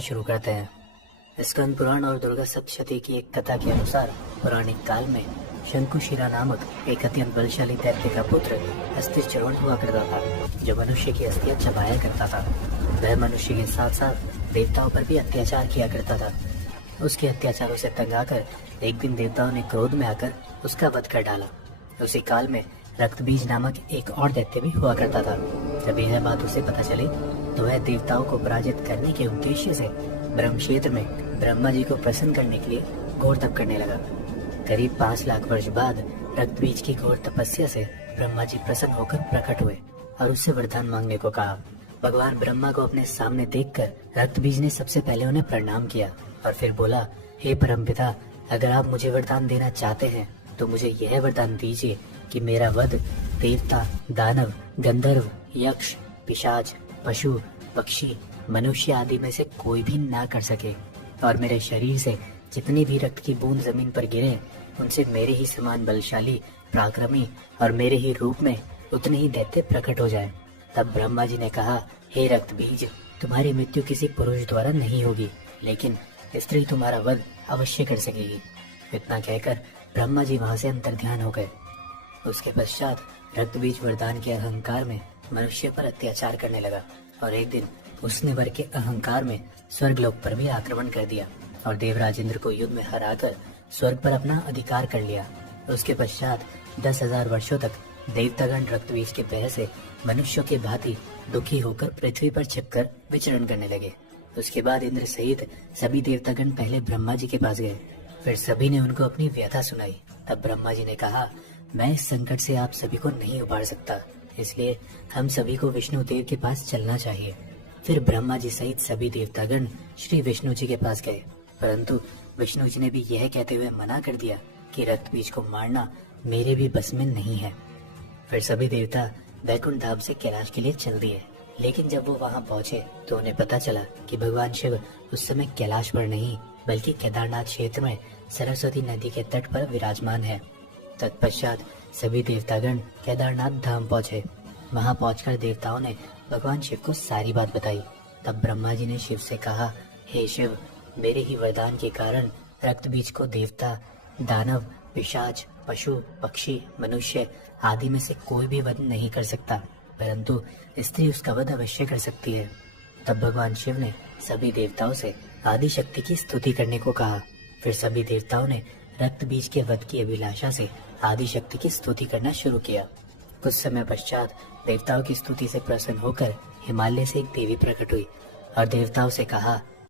शुरू करते हैं। स्कंद पुराण और दुर्गा सप्तशती की एक कथा के अनुसार पौराणिक काल में शंकुशिरा नामक एक अत्यंत बलशाली दैत्य का पुत्र अस्थिचरण हुआ करता था, जो मनुष्य की अस्थियां चबाया करता था। वह मनुष्य के साथ साथ देवताओं पर भी अत्याचार किया करता था। उसके अत्याचारों से तंग आकर एक दिन देवताओं ने क्रोध में आकर उसका वध कर डाला। उसी काल में रक्तबीज नामक एक और दैत्य भी हुआ करता था। जब यह बात उसे पता चली तो वह देवताओं को पराजित करने के उद्देश्य से ब्रह्म क्षेत्र में ब्रह्मा जी को प्रसन्न करने के लिए घोर तप करने लगा। करीब 5 लाख वर्ष बाद रक्तबीज की घोर तपस्या से ब्रह्मा जी प्रसन्न होकर प्रकट हुए और उससे वरदान मांगने को कहा। भगवान ब्रह्मा को अपने सामने देखकर रक्तबीज ने सबसे पहले उन्हें प्रणाम किया और फिर बोला, हे परमपिता, अगर आप मुझे वरदान देना चाहते हैं तो मुझे यह वरदान दीजिए कि मेरा वध देवता, दानव, गंधर्व, यक्ष, पिशाच, पशु, पक्षी, मनुष्य आदि में से कोई भी ना कर सके, और मेरे शरीर से जितनी भी रक्त की बूंद जमीन पर गिरे उनसे मेरे ही समान बलशाली, पराक्रमी और मेरे ही रूप में उतने ही दैत्य प्रकट हो जाए। तब ब्रह्मा जी ने कहा, हे रक्तबीज, तुम्हारी मृत्यु किसी पुरुष द्वारा नहीं होगी, लेकिन स्त्री तुम्हारा वध अवश्य कर सकेगी। इतना कहकर ब्रह्मा जी वहां से अंतर्ध्यान हो गए। उसके पश्चात रक्तबीज वरदान के अहंकार में मनुष्य पर अत्याचार करने लगा और एक दिन उसने वर के अहंकार में स्वर्गलोक पर भी आक्रमण कर दिया और देवराज इंद्र को युद्ध में हराकर स्वर्ग पर अपना अधिकार कर लिया। उसके पश्चात 10,000 वर्षों तक देवतागण रक्तबीज के भय से मनुष्यों के भांति दुखी होकर पृथ्वी पर छिपकर विचरण करने लगे। उसके बाद इंद्र सहित सभी देवतागण पहले ब्रह्मा जी के पास गए। फिर सभी ने उनको अपनी व्यथा सुनाई। तब ब्रह्मा जी ने कहा, मैं इस संकट से आप सभी को नहीं उबार सकता, इसलिए हम सभी को विष्णु देव के पास चलना चाहिए। फिर ब्रह्मा जी सहित सभी देवतागण श्री विष्णु जी के पास गए, परंतु विष्णु जी ने भी यह कहते हुए मना कर दिया कि रक्तबीज को मारना मेरे भी बस में नहीं है। फिर सभी देवता वैकुंठ धाम से कैलाश के लिए चल दिए, लेकिन जब वो वहां पहुंचे तो उन्हें पता चला कि भगवान शिव उस समय कैलाश पर नहीं बल्कि केदारनाथ क्षेत्र में सरस्वती नदी के तट पर विराजमान है। तत्पश्चात सभी देवतागण केदारनाथ धाम पहुंचे। वहां पहुंचकर देवताओं ने भगवान शिव को सारी बात बताई। तब ब्रह्मा जी ने शिव से कहा, हे शिव, मेरे ही वरदान के कारण रक्तबीज को देवता, दानव, पिशाच, पशु, पक्षी, मनुष्य आदि में से कोई भी वध नहीं कर सकता, परंतु स्त्री उसका वध अवश्य कर सकती है। तब भगवान शिव ने सभी देवताओं से आदि शक्ति की स्तुति करने को कहा। फिर सभी देवताओं ने रक्तबीज के वध की अभिलाषा से आदि शक्ति की स्तुति करना शुरू किया। कुछ समय पश्चात देवताओं की स्तुति से प्रसन्न होकर हिमालय से एक देवी प्रकट हुई और देवताओं से कहा,